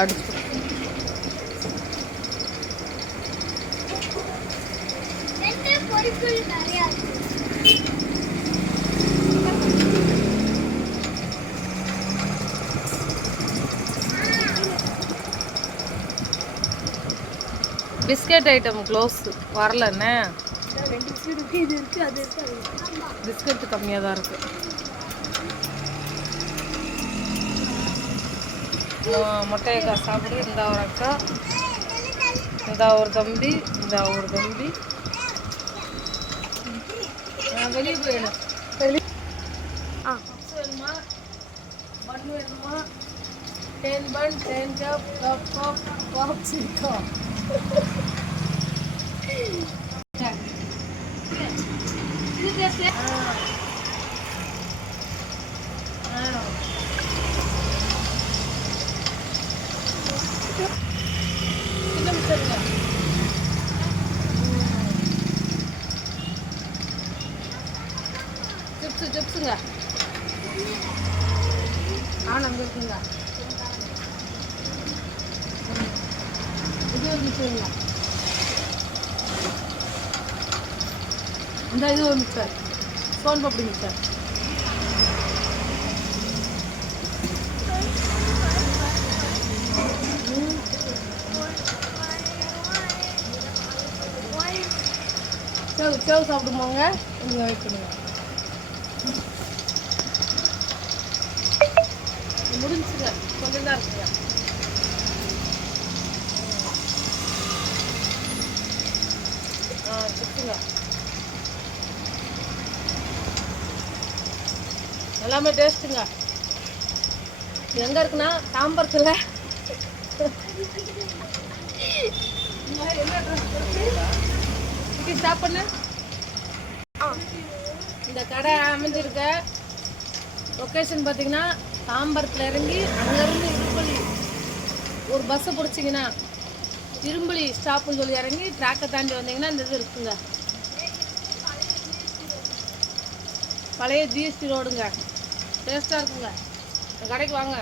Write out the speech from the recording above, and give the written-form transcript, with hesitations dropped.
அடிச்சு biscuit item close வரலண்ணே. Biscuit கம்மியாக தான் இருக்கு. முட்டையக்கா சாப்பிடு. இந்த ஒரு அக்கா, இந்த ஒரு தம்பி, இந்த ஒரு தம்பி. வெளியே போயிடும். வேணுமா, பன் வேணுமா, ten bun, ten cup, cup cup, cup சிக்கா. ஜிப்ஸுங்க அங்கே இருக்குங்க. இது ஒரு மிக்சருங்க. இந்த இது ஒரு மிக்சர், சோன் பப்படி மிக்சர். சேவ் சாப்பிடுமாங்க. நீங்கள் வெயிட் பண்ணுங்க. முடிஞ்சுங்க, கொஞ்சம் தான் இருக்குங்க. சுற்றுங்க. எல்லாமே டேஸ்ட்டுங்க. எங்கே இருக்குன்னா தாம்பரத்தில். ஸ்டாப் பண்ணு. இந்த கடை அமைஞ்சிருக்க லொக்கேஷன் பார்த்தீங்கன்னா தாம்பரத்தில் இறங்கி அங்கேருந்து இரும்பலி ஒரு பஸ்ஸை பிடிச்சிங்கன்னா இரும்பலி ஸ்டாப்புன்னு சொல்லி இறங்கி ட்ராக்கை தாண்டி வந்தீங்கன்னா இந்த இது இருக்குங்க. பழைய ஜிஎஸ்டி ரோடுங்க. டேஸ்ட்டாக இருக்குங்க. இந்த கடைக்கு வாங்க.